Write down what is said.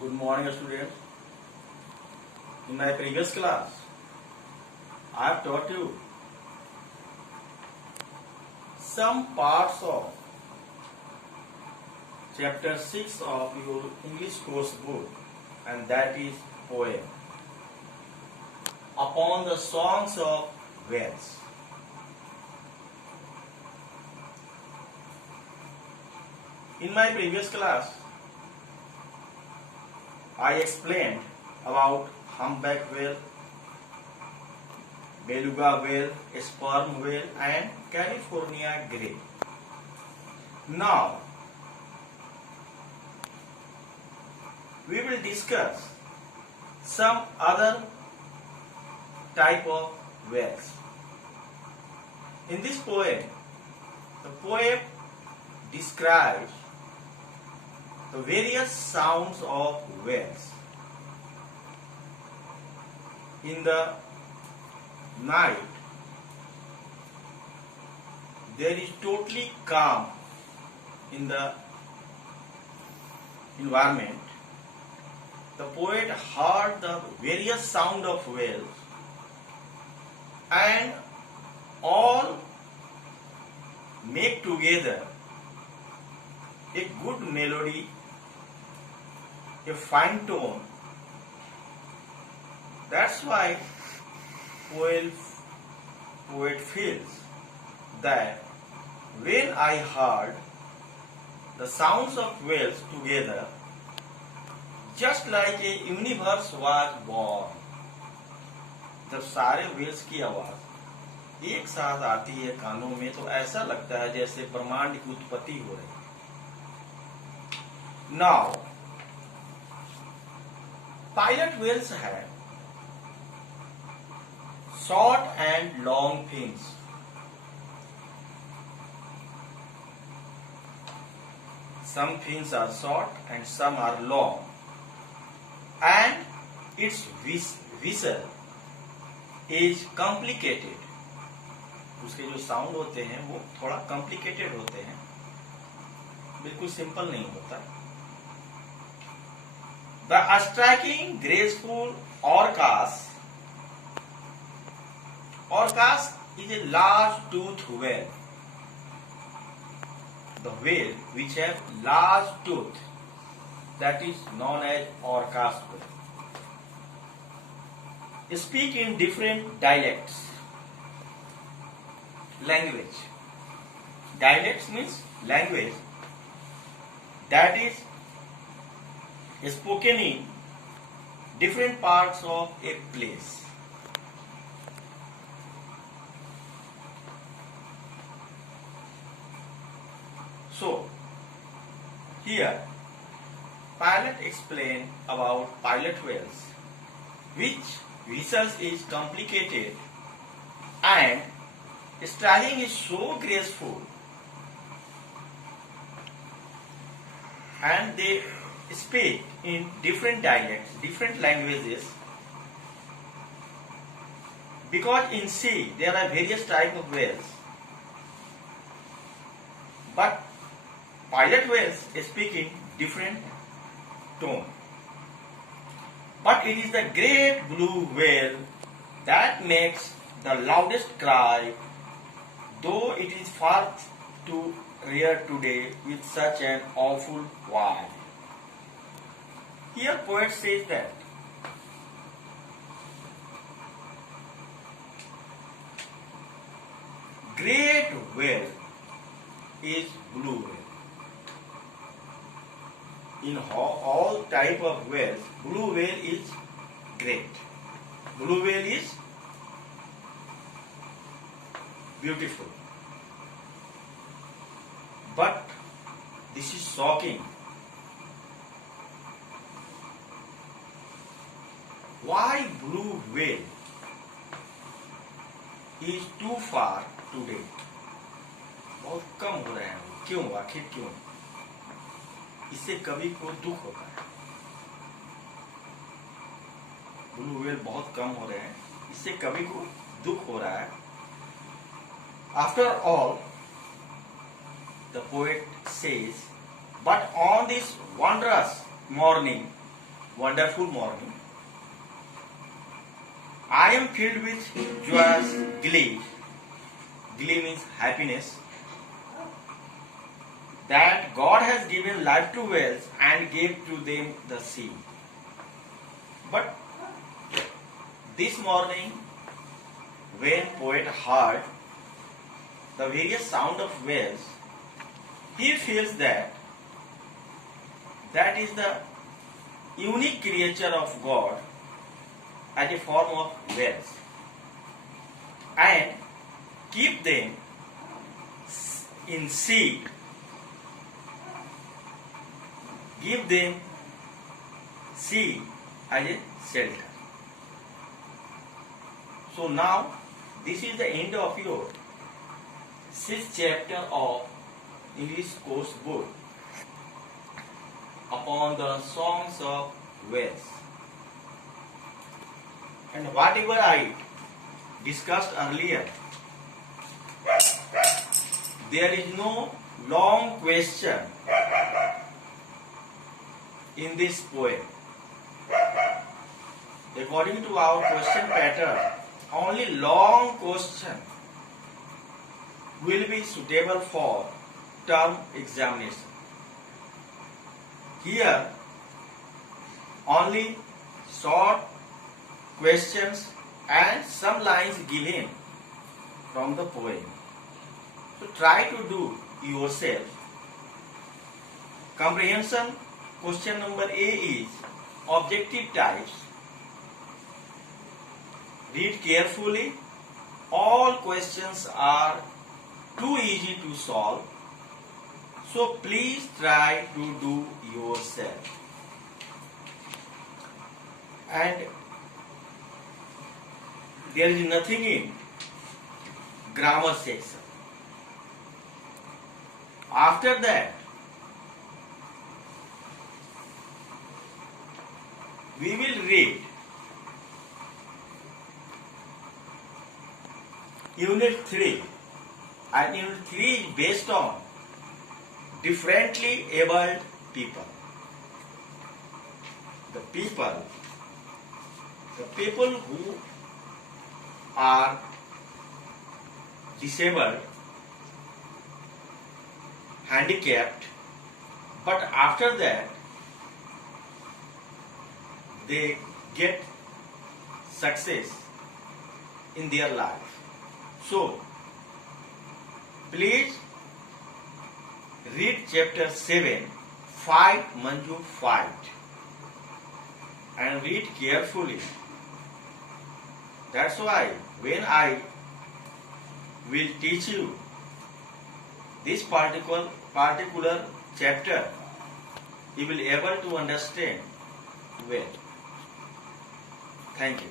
Good morning, students. In my previous class, I have taught you some parts of chapter 6 of your English course book, and that is poem upon the songs of Wales. In my previous class, I explained about humpback whale, beluga whale, sperm whale, and California grey. Now, we will discuss some other type of whales. In this poem, the poet describes the various sounds of whales. In the night, there is totally calm in the environment. The poet heard the various sound of whales, and all make together a good melody, a fine tone. That's why poet feels that when I heard the sounds of whales together, just like a universe was born. जब सारे whales की आवाज एक साथ आती है कानों में, तो ऐसा लगता है जैसे ब्रह्मांड की उत्पत्ति हो रही है. Now, pilot whales have short and long fins. Some fins are short and some are long, and its whistle is complicated. उसके जो साउंड होते हैं वो थोड़ा कॉम्प्लिकेटेड होते हैं, बिल्कुल सिंपल नहीं होता. The striking, graceful orcas. Orcas is a large tooth whale. The whale which have large tooth, that is known as orcas whale. Speak in different dialects. Language. Dialects means language that is spoken in different parts of a place. So, here pilot explain about pilot whales, which whistles is complicated and striking is so graceful, and they speak in different dialects, different languages, because in sea there are various types of whales, but pilot whales speak in different tone. But it is the great blue whale that makes the loudest cry, though it is far too rare today with such an awful voice. Here poet says that great whale is blue whale. In all type of whales, blue whale is great. Blue whale is beautiful. But this is shocking. Why blue whale is too far today? बहुत कम हो रहे हैं. क्यों? आखिर क्यों? इससे कवि को दुख होता है. ब्लू व्हेल बहुत कम हो रहे हैं, इससे कवि को दुख हो रहा है. After all, the poet says, but on this wondrous morning, wonderful morning. I am filled with joyous glee. Glee means happiness. That God has given life to whales and gave to them the sea. But this morning, when poet heard the various sound of whales, he feels that is the unique creature of God as a form of whales, and keep them in sea, give them sea as a shelter. So now this is the end of your 6th chapter of English course book upon the songs of whales. And whatever I discussed earlier, there is no long question in this poem. According to our question pattern, only long question will be suitable for term examination. Here, only short questions and some lines given from the poem. So try to do yourself. Comprehension question number A is objective types. Read carefully. All questions are too easy to solve, so please try to do yourself. And there is nothing in grammar section. After that, we will read Unit 3, and Unit 3 is based on differently abled people. The people who are disabled, handicapped, but after that they get success in their life. So, please read chapter 7, Fight Manju Fight, and read carefully. That's why when I will teach you this particular chapter, you will be able to understand well. Thank you.